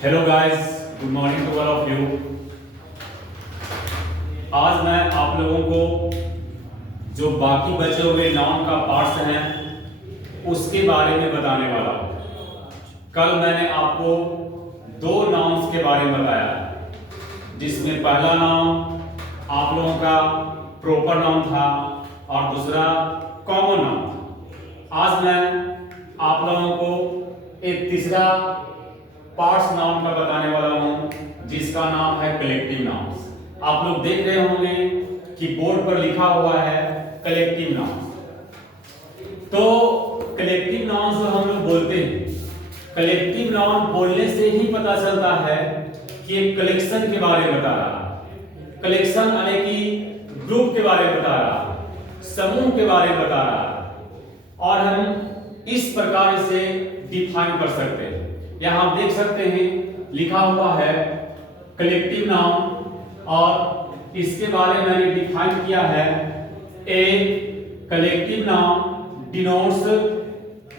Hello guys, good morning to all of you. आज मैं आप लोगों को जो बाकी बचे हुए नाउन का पार्ट्स हैं उसके बारे में बताने वाला हूँ। कल मैंने आपको दो नाउन्स के बारे में बताया, जिसमें पहला नाउन आप लोगों का प्रॉपर नाउन था और दूसरा कॉमन नाउन। आज मैं आप लोगों को एक तीसरा पार्ट्स नाउन का बताने वाला हूं, जिसका नाम है कलेक्टिव नाउन्स। आप लोग देख रहे होंगे कि बोर्ड पर लिखा हुआ है कलेक्टिव नाउन्स। तो कलेक्टिव नाउन्स जो हम लोग बोलते हैं, कलेक्टिव नाउन बोलने से ही पता चलता है कि एक कलेक्शन के बारे में बता रहा है, कलेक्शन यानी कि ग्रुप के बारे में बता रहा है, समूह के बारे में बता रहा है। और हम इस प्रकार से डिफाइन कर सकते हैं। यहां आप देख सकते हैं लिखा हुआ है कलेक्टिव नाउन और इसके बारे में मैंने डिफाइन किया है। A collective noun denotes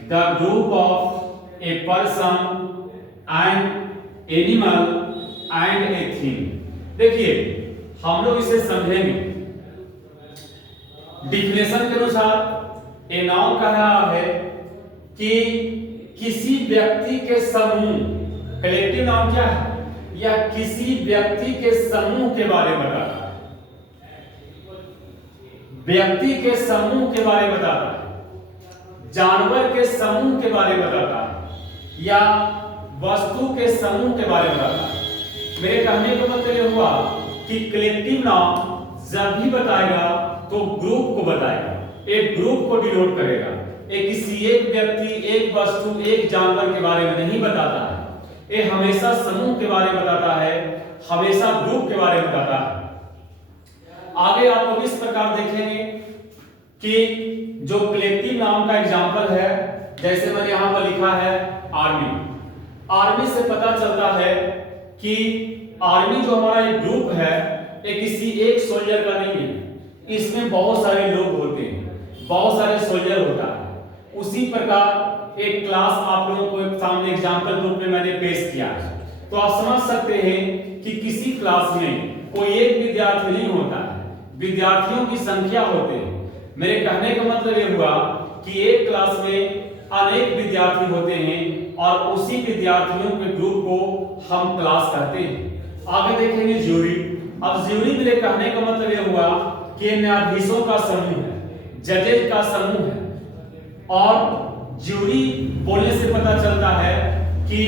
the group of a person and animal and a thing. देखिए हम लोग इसे समझेंगे। डिफिनेशन के अनुसार ए नाउन कह रहा है कि किसी व्यक्ति के समूह, कलेक्टिव नाउन क्या है? यह किसी व्यक्ति के समूह के बारे में बताता है, व्यक्ति के समूह के बारे में बताता है, जानवर के समूह के बारे में बताता है या वस्तु के समूह के बारे में बताता है। मेरे कहने का मतलब यह हुआ कि कलेक्टिव नाउन जब भी बताएगा तो ग्रुप को बताएगा, एक ग्रुप को डिनोट करेगा। किसी एक व्यक्ति, एक वस्तु, एक जानवर के बारे में नहीं बताता है। ये हमेशा समूह के बारे में बताता है, हमेशा ग्रुप के बारे में बताता है। आगे आप लोग इस प्रकार देखेंगे कि जो कलेक्टिव नाउन का एग्जांपल है, जैसे मैंने यहां पर लिखा है आर्मी। आर्मी से पता चलता है कि आर्मी जो हमारा एक ग्रुप है, ये किसी एक सोल्जर का नहीं है। इसमें बहुत सारे लोग होते हैं, बहुत सारे सोल्जर होता है। उसी प्रकार एक क्लास आप लोगों को सामने एग्जांपल रूप में मैंने पेश किया है, तो आप समझ सकते हैं कि किसी क्लास में कोई एक विद्यार्थी नहीं होता है, विद्यार्थियों की संख्या होते हैं। मेरे कहने का मतलब यह हुआ कि एक क्लास में अनेक विद्यार्थी होते हैं और उसी विद्यार्थियों के ग्रुप को हम क्लास कहते हैं। आगे देखेंगे ज्यूरी। अब ज्यूरी मेरे कहने का मतलब यह हुआ कि न्यायाधीशों का समूह है, जजेज का समूह है। और ज्यूरी बोलने से पता चलता है कि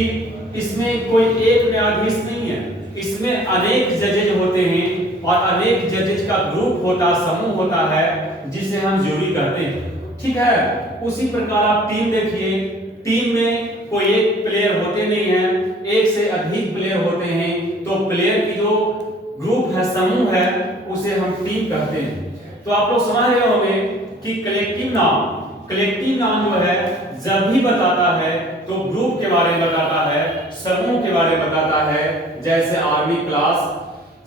इसमें कोई एक न्यायाधीश नहीं है, इसमें अनेक जजेज होते हैं और अनेक जजेज का ग्रुप होता, समूह होता है, जिसे हम ज्यूरी कहते हैं। ठीक है। उसी प्रकार आप टीम देखिए, टीम में कोई एक प्लेयर होते नहीं है, एक से अधिक प्लेयर होते हैं, तो प्लेयर की जो ग्रुप है, समूह है, उसे हम टीम कहते हैं। तो आप लोग समझ रहे होंगे कि कलेक्टिव नाउन जो है जब भी बताता है तो ग्रुप के बारे में बताता है, समूह के बारे में बताता है, जैसे army, class,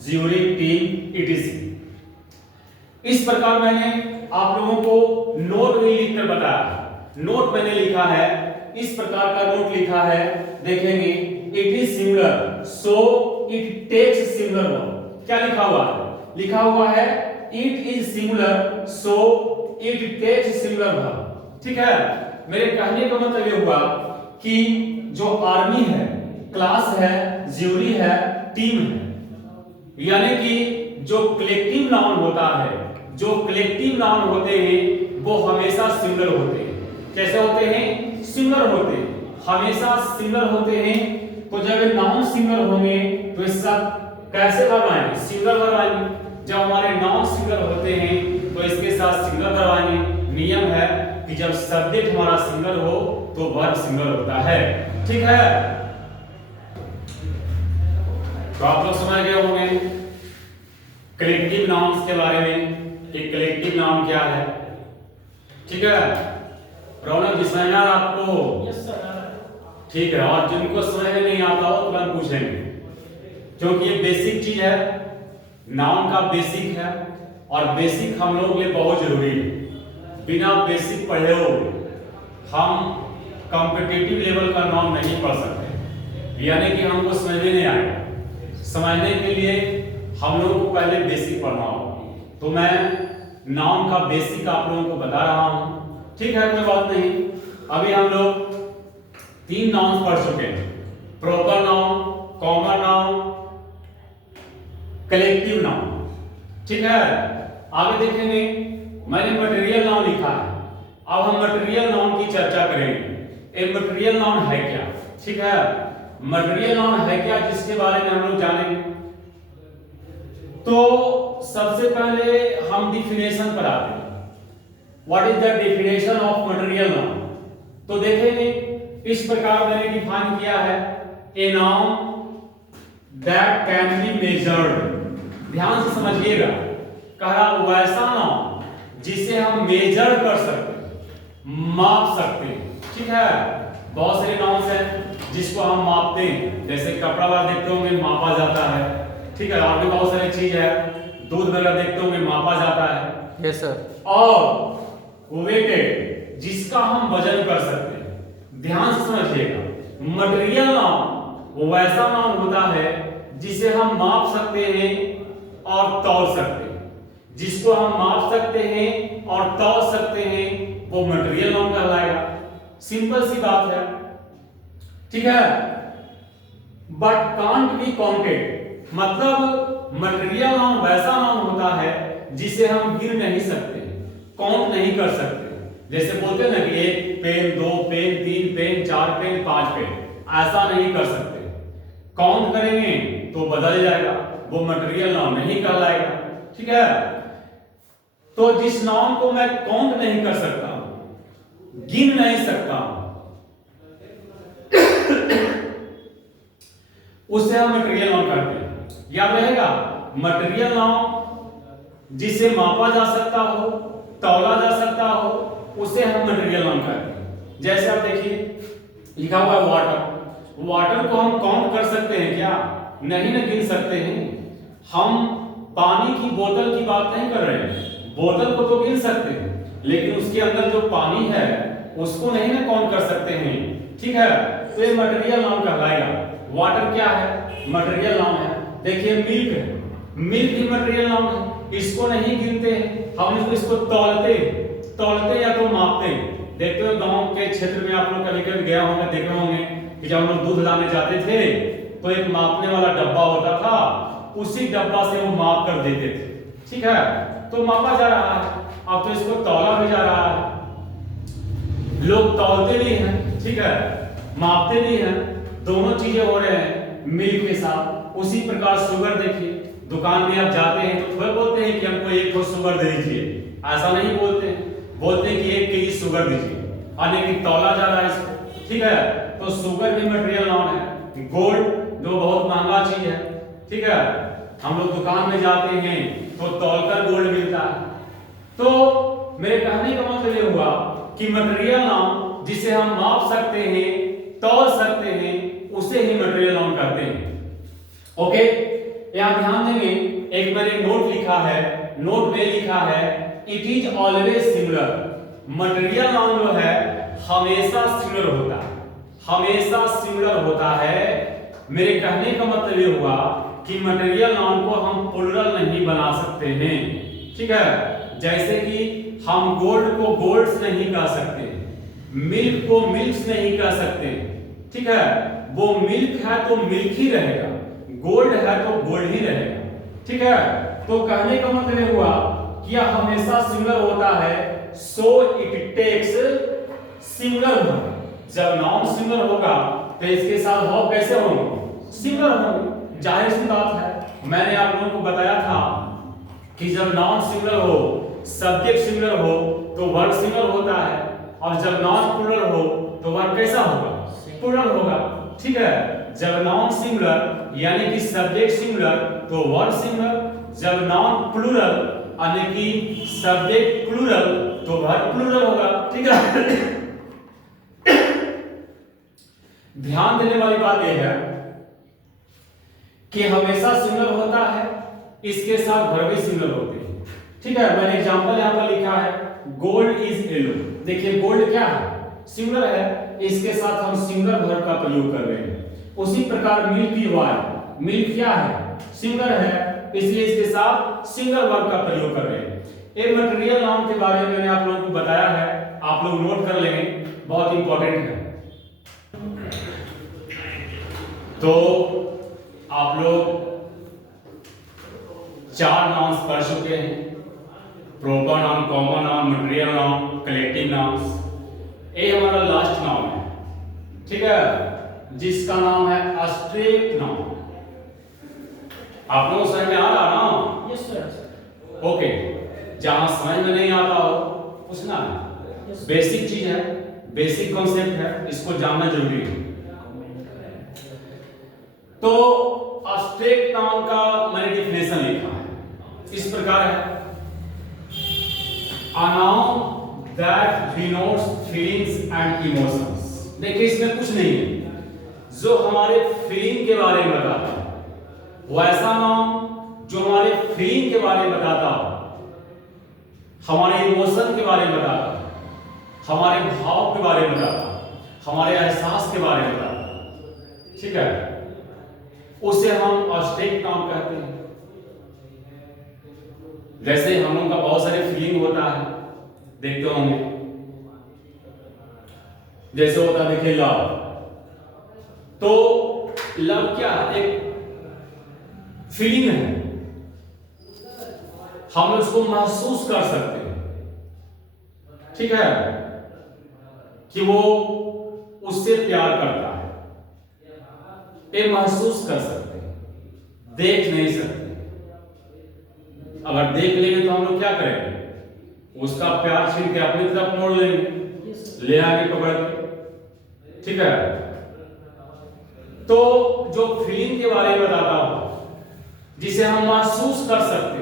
jury, team, etc.. इस प्रकार मैंने आप लोगों को नोट भी लिखकर बताया। नोट मैंने लिखा है, इस प्रकार का नोट लिखा है, देखेंगे it is singular so it takes singular verb. क्या लिखा हुआ है? लिखा हुआ है it is singular so it takes singular verb. ठीक है। मेरे कहने का मतलब यह हुआ कि जो आर्मी है, क्लास है, ज्यूरी है, टीम है, यानी कि जो कलेक्टिव नाउन होता है, जो कलेक्टिव नाउन होते हैं वो हमेशा सिंगुलर होते हैं। कैसे होते हैं? सिंगुलर होते हैं, हमेशा सिंगुलर होते हैं। तो जब नाउन सिंगुलर होंगे तो इसका कैसे वर्ब आएंगे? सिंगुलर वर्ब आएंगे। जब हमारे नाउन सिंगुलर होते हैं तो इसके साथ सिंगुलर वर्ब आएंगे। नियम है कि जब सब्जेक्ट हमारा सिंगल हो तो वर्ब सिंगल होता है। ठीक है। तो आप लोग समझ गए होंगे कलेक्टिव नाउन्स के बारे में कि कलेक्टिव नाउन क्या है। ठीक है। रौनक जी समझ आ आपको? Yes sir. ठीक है। और जिनको समझ में नहीं आता हो तो हम पूछेंगे, क्योंकि ये बेसिक चीज है, नाउन का बेसिक है और बेसिक हम लोगों के लिए बहुत जरूरी है। बिना बेसिक पढ़े हो हम कॉम्पिटिटिव लेवल का नाउन नहीं पढ़ सकते। यानी कि हमको समझ में नहीं आएगा। समझने के लिए हम लोगों को पहले बेसिक पढ़ना होगा, तो मैं नाउन का बेसिक आप लोगों को बता रहा हूं, ठीक है, कोई बात नहीं। अभी हम लोग 3 नाउन पढ़ चुके हैं, proper noun, common noun, collective noun, ठीक है। आगे देखेंगे, मैंने मटेरियल नाउन लिखा है। अब हम मटेरियल नाउन की चर्चा करेंगे। एक मटेरियल नाउन है क्या, ठीक है, मटेरियल नाउन है क्या, जिसके बारे में हम लोग जानेंगे। तो सबसे पहले हम डिफिनेशन पर आते हैं। What is the definition of material noun? तो देखेंगे इस प्रकार मैंने डिफाइन किया है, a noun that can be measured. ध्यान से समझिएगा, कहा वैसा नाउन जिसे हम मेजर कर सकते हैं, माप सकते हैं, ठीक है। बहुत सारे नाउन हैं जिसको हम मापते हैं, जैसे कपड़ा वाला देखते होंगे मापा जाता है, ठीक है। और भी बहुत सारी चीज है, दूध वगैरह देखते होंगे मापा जाता है, यस सर। और वेटेड जिसका हम वजन कर सकते हैं। ध्यान से समझिएगा, मटेरियल नाउन वो वैसा नाउन होता है जिसे हम माप सकते हैं और तौल सकते हैं। जिसको हम माप सकते हैं और तौल सकते हैं वो मटेरियल नाउन कहलाएगा। सिंपल सी बात है, ठीक है। बट कांट बी काउंटेड, मतलब मटेरियल नाउन वैसा नाउन होता है जिसे हम गिन नहीं सकते, काउंट नहीं कर सकते। जैसे बोलते हैं ना कि 1 pen, 2 pen, 3 pen, 4 pen, 5 pen, ऐसा नहीं कर सकते। काउंट करेंगे तो बदल जाएगा, वो मटेरियल नाउन नहीं कहलाएगा, ठीक है। तो जिस नाउन को मैं काउंट नहीं कर सकता, गिन नहीं सकता, उसे हम मटेरियल नाउन कहते हैं। याद रहेगा, मटेरियल नाउन जिसे मापा जा सकता हो, तौला जा सकता हो, उसे हम मटेरियल नाउन कहते हैं। जैसे आप देखिए लिखा हुआ है वाटर। वाटर को हम काउंट कर सकते हैं क्या? नहीं ना, गिन सकते हैं। हम पानी की बोतल की बात नहीं कर रहे हैं, बोतल को तो गिन सकते हैं, लेकिन उसके अंदर जो पानी है उसको नहीं ना काउंट कर सकते हैं, ठीक है। तो ये मटेरियल नाउन कहलाएगा। वाटर क्या है? मटेरियल नाउन है। देखिए मिल्क है, मिल्क भी मटेरियल नाउन है, इसको नहीं गिनते हैं, हम इसको तौलते या तो मापते हैं। देखते हो गांव के क्षेत्र में आप लोग कभी कभी गया होंगे, देख रहे होंगे कि जब हम लोग दूध लाने जाते थे तो एक मापने वाला डब्बा होता था, उसी डब्बा से वो माप कर देते थे, ठीक है। तो मापा जा रहा है, अब तो इसको तौला भी जा रहा है। लोग तौलते भी हैं, ठीक है, मापते भी हैं, दोनों चीजें हो रहे हैं मिल्क के साथ। उसी प्रकार शुगर देखिए, दुकान में आप जाते हैं तो थोड़ा बोलते हैं कि हमको 1 किलो शुगर दे दीजिए, ऐसा नहीं बोलते हैं, बोलते हैं कि 1 केजी शुगर दीजिए, यानी कि तौला जा रहा है इसको, ठीक है। तो शुगर भी मटेरियल नाउन है। गोल्ड जो बहुत महंगा चीज है, ठीक है, हम लोग दुकान में जाते हैं तो तौलकर गोल्ड मिलता है। तो मेरे कहने का मतलब ये हुआ कि मटेरियल नाउन जिसे हम माप सकते हैं, तौल सकते हैं, उसे ही मटेरियल नाउन कहते हैं। ओके, यहां ध्यान देंगे, एक मैंने नोट लिखा है, नोट में लिखा है it is always similar. Material noun जो है हमेशा सिमिलर होता है, हमेशा सिमिलर होता है। मेरे कहने का मतलब ये हुआ कि मटेरियल नाउन को हम प्लुरल नहीं बना सकते हैं, ठीक है। जैसे कि हम गोल्ड को गोल्ड्स नहीं कह सकते, मिल्क को मिल्क्स नहीं कह सकते, ठीक है। वो मिल्क है तो मिल्क ही रहेगा, गोल्ड है तो गोल्ड ही रहेगा, ठीक है। तो कहने का मतलब ये हुआ कि यह हमेशा सिमिलर होता है, so it takes similar verb. जब नाउन सिमिलर होगा तो इसके साथ वर्ब कैसे होंगे? सिमिलर होंगे, जाहिर सी बात है। मैंने आप लोगों को बताया था कि जब नाउन सिमिलर हो, सब्जेक्ट सिमिलर हो तो वर्ब सिमिलर होता है, और जब नाउन प्लुरल हो तो वर्ब कैसा होगा? प्लुरल होगा, ठीक है। जब नाउन सिमिलर यानी कि सब्जेक्ट सिमिलर तो वर्ब सिमिलर, जब नाउन प्लुरल यानी कि सब्जेक्ट प्लुरल तो वर्ब प्लुरल होगा, ठीक है। ध्यान देने वाली बात यह है कि हमेशा सिमिलर होता है, इसके साथ वर्ब भी सिमिलर होते हैं, ठीक है। मैंने एग्जांपल यहां पर लिखा है, गोल्ड इज येलो। देखिए गोल्ड क्या है? सिमिलर है, इसके साथ हम सिमिलर वर्ब का प्रयोग कर रहे हैं। उसी प्रकार मिल्क की वाई, मिल्क क्या है, सिंगुलर है, इसलिए इसके साथ सिंगल वर्ब का प्रयोग कर रहे हैं। एक मटेरियल नाउन के बारे में मैंने आप लोगों को बताया है, आप लोग नोट कर लेंगे, बहुत इंपॉर्टेंट है। तो आप लोग 4 नाउन्स पढ़ चुके हैं, proper noun, common noun, material noun, collective nouns. ये हमारा लास्ट नाउन है, ठीक है, जिसका नाम है एब्स्ट्रैक्ट नाउन। आप लोगों को समझ में आ रहा ना? Yes sir. ओके, जहां समझ में नहीं आता हो पूछना है, बेसिक चीज है, बेसिक कॉन्सेप्ट है, इसको जानना जरूरी है। तो एब्स्ट्रैक्ट नाउन का मैंने डेफिनेशन लिखा है, इस प्रकार है, a noun that denotes feelings and emotions। देखिए इसमें कुछ नहीं है, जो हमारे फीलिंग के बारे में बताता है, वो ऐसा नाउन जो हमारे फीलिंग के बारे में बताता हो, हमारे इमोशन के बारे में बताता है, हमारे भाव के बारे में बताता है, हमारे एहसास के बारे में बताता है, ठीक है, उसे हम एब्स्ट्रैक्ट नाउन कहते हैं। जैसे हम लोगों का बहुत सारे फीलिंग होता है, देखते होंगे, जैसे होता है देखिए लव। तो लव क्या है, एक फीलिंग है, हम उसको महसूस कर सकते हैं, ठीक है, कि वो उससे प्यार करता है, ये महसूस कर सकते हैं, देख नहीं सकते। अगर देख लेंगे तो हम लोग क्या करेंगे, उसका प्यार छीन के अपनी तरफ मोड़ लेंगे, ले आगे पकड़ के, ठीक है। तो जो फीलिंग के बारे में बताता हूं, जिसे हम महसूस कर सकते,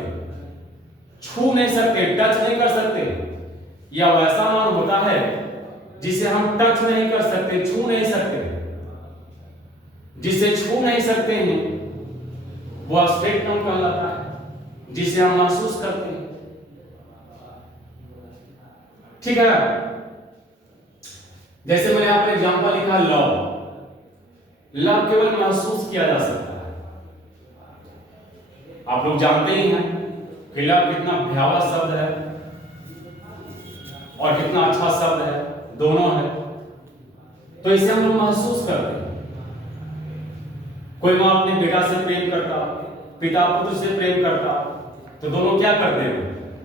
छू नहीं सकते, टच नहीं कर सकते, या वैसा नाउन होता है जिसे हम टच नहीं कर सकते, छू नहीं सकते, जिसे छू नहीं सकते हैं, वो एब्स्ट्रैक्ट नाउन कहलाता है, जिसे हम महसूस करते हैं, ठीक है। जैसे मैंने यहाँ पर एग्जांपल लिखा लव, लव केवल महसूस किया जा सकता है। आप लोग जानते ही हैं कि लव कितना भयावह शब्द है और कितना अच्छा शब्द है, दोनों है। तो इसे हम लोग महसूस करते हैं। कोई माँ अपने बेटा से प्रेम करता, पिता पुत्र से प्रेम करता, तो दोनों क्या करते हैं,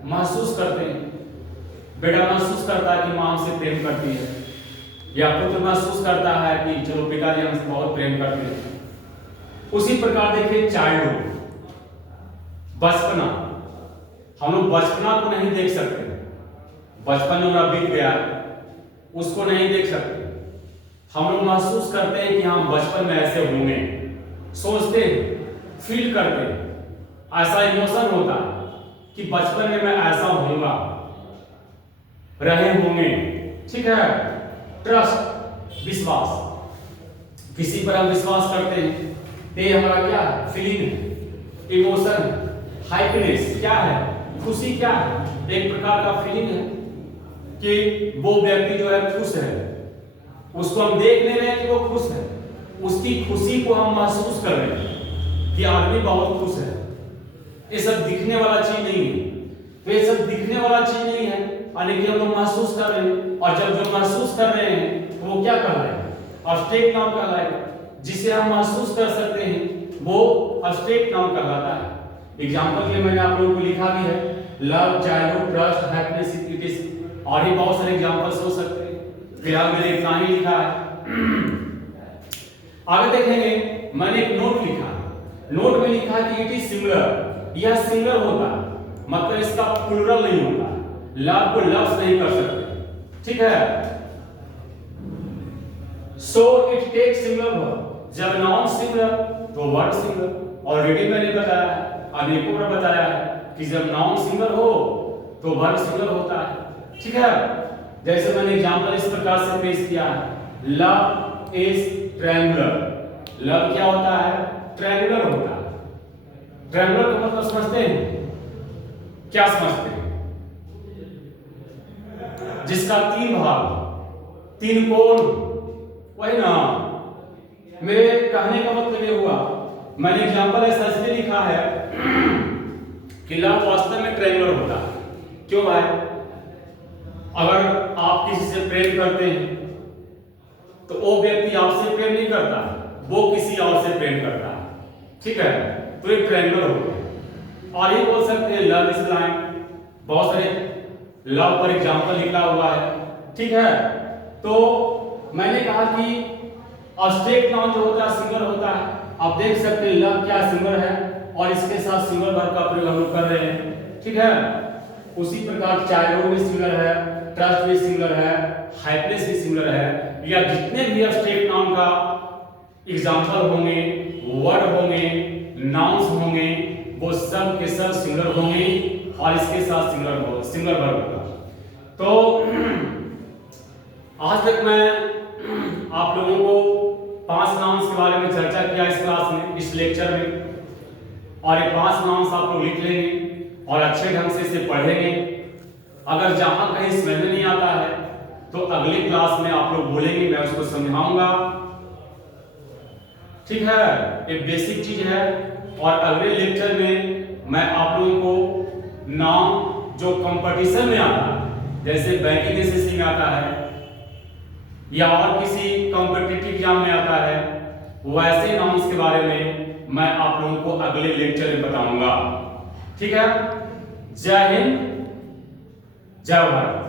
महसूस करते हैं। बेटा महसूस करता है कि मां हमसे प्रेम करती है, या पुत्र महसूस करता है कि चलो पिताजी हमसे बहुत प्रेम करते हैं। उसी प्रकार देखिए चाइल्डहुड, बचपना, हम लोग बचपना को नहीं देख सकते, बचपन जो हमारा बीत गया है उसको नहीं देख सकते। हम लोग महसूस करते हैं कि हम बचपन में ऐसे होंगे, सोचते हैं, फील करते हैं, ऐसा इमोशन होता है कि बचपन में मैं ऐसा होऊंगा, रहे होंगे, ठीक है। ट्रस्ट, विश्वास, किसी पर हम विश्वास करते हैं, ये हमारा क्या है, फीलिंग है, इमोशन है, हैप्पीनेस क्या है, खुशी क्या है, एक प्रकार का फीलिंग है कि वो व्यक्ति जो है खुश है, उसको हम देख नहीं रहे हैं कि वो खुश है, उसकी खुशी को हम महसूस कर रहे हैं कि आदमी बहुत खुश है। ये सब दिखने वाला चीज नहीं है, तो ये सब दिखने वाला चीज नहीं है, लेकिन हम लोग महसूस कर रहे हैं। और जब जो महसूस कर रहे हैं तो वो क्या कहलाएगा, एब्स्ट्रैक्ट नाउन कहलाएगा। जिसे हम महसूस कर सकते हैं वो एब्स्ट्रैक्ट नाउन कहलाता है। एग्जांपल के लिए मैंने आप लोगों को लिखा भी है, love, childhood, trust, happiness, equity, और भी बहुत सारे एग्जांपल्स हो सकते हैं। फिलहाल मैंने इतना ही लिखा है। आगे देखेंगे, मैंने एक नोट लिखा, नोट में लिखा कि इट इज सिंगुलर, यह सिंगुलर होता है, मतलब इसका प्लूरल नहीं होता, लव को लव्स नहीं कर सकते, ठीक है। So it takes singular verb, जब नाउन सिंगुलर तो वर्ब सिंगुलर। ऑलरेडी मैंने बताया, अनेकों बार बताया है कि जब नाउन सिंगुलर हो तो वर्ब सिंगुलर होता है, ठीक है। जैसे मैंने एग्जांपल इस प्रकार से पेश किया है, लव इज ट्रायंगुलर। लव क्या होता है, ट्रायंगुलर होता है। ट्रायंगुलर का मतलब समझते हैं, क्या समझते हैं, जिसका 3 भाग, 3 कोण, वही ना, मेरे कहने का मतलब ये हुआ, मैंने एग्जांपल ऐसा इसलिए लिखा है कि लव वास्तव में ट्रायंगुलर होता है। क्यों भाई? अगर आप किसी से प्रेम करते हैं तो वो व्यक्ति आपसे प्रेम नहीं करता, वो किसी और से प्रेम करता है, ठीक है? तो ये ट्रायंगुलर हो गया। और ये बोल सकते हैं लव इज ब्लाइंड, बहुत सारे लव पर एग्जांपल लिखा हुआ है, ठीक है? तो मैंने कहा कि अब्स्ट्रैक्ट नाउन जो होता है सिंगल होता है। आप देख सकते हैं लव क्या सिंगल है और इसके साथ सिंगल वर्ब का प्रयोग हम लोग कर रहे हैं, ठीक है? उसी प्रकार चाइल्डहुड भी सिंगल है, ट्रस्ट भी सिंगल है, हैप्पीनेस भी सिंगल है, या जितने भी अब्स्ट्रैक्ट नाउन का एग्जांपल होंगे, वर्ड होंगे, नाउन्स होंगे, वो सब के सब सिंगल होंगे और इसके साथ सिंगल वर्ब होगा। तो आज तक मैं आप लोगों को 5 नाउन्स के बारे में चर्चा किया इस क्लास में, इस लेक्चर में, और ये 5 नाउन्स आप लोग लिख लेंगे और अच्छे ढंग से इसे पढ़ेंगे। अगर जहां कहीं समझ में नहीं आता है तो अगली क्लास में आप लोग बोलेंगे, मैं उसको समझाऊंगा, ठीक है? ये बेसिक चीज है। और अगले लेक्चर में मैं आप लोगों को नाउन जो कंपटीशन में आता है, जैसे बैंकिंग एसएससी में आता है या और किसी कॉम्पिटिटिव एग्जाम में आता है, वैसे नाउन्स के बारे में मैं आप लोगों को अगले लेक्चर में बताऊंगा, ठीक है? जय हिंद, जय भारत।